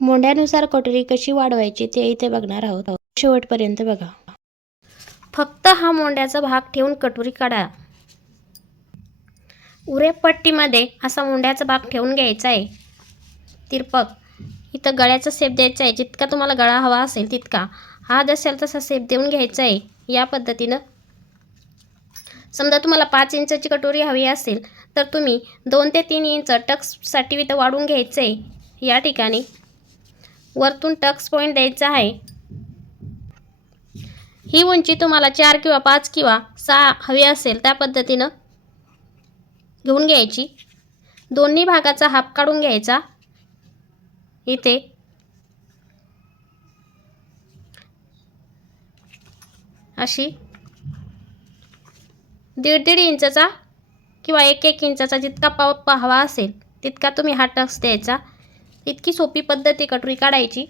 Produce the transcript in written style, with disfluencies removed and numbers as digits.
मोंड्यानुसार कटोरी कशी वाढवायची ते इथे बघणार आहोत, शेवटपर्यंत बघा. फक्त हा मोंड्याचा भाग ठेवून कटोरी काढा. उरेप पट्टीमध्ये असा मोंड्याचा भाग ठेवून घ्यायचा आहे. तिरपक इथं गळ्याचा शेप द्यायचा आहे. जितका तुम्हाला गळा हवा असेल तितका, हा असेल तसा शेप देऊन घ्यायचा आहे. या पद्धतीनं समजा तुम्हाला 5 इंचाची कटोरी हवी असेल तर तुम्ही 2 ते 3 इंच टक्ससाठी इथं वाढून घ्यायचं आहे. या ठिकाणी वरतून टक्स पॉईंट द्यायचा आहे. ही उंची तुम्हाला 4 किंवा 5 किंवा 6 हवी असेल त्या पद्धतीनं घेऊन घ्यायची. दोन्ही भागाचा हाप काढून घ्यायचा. इथे अशी 1.5 इंचाचा किंवा 1 इंचाचा जितका पाव हवा असेल तितका तुम्ही हा टक्स द्यायचा. इतकी सोपी पद्धत आहे कटोरी काढायची.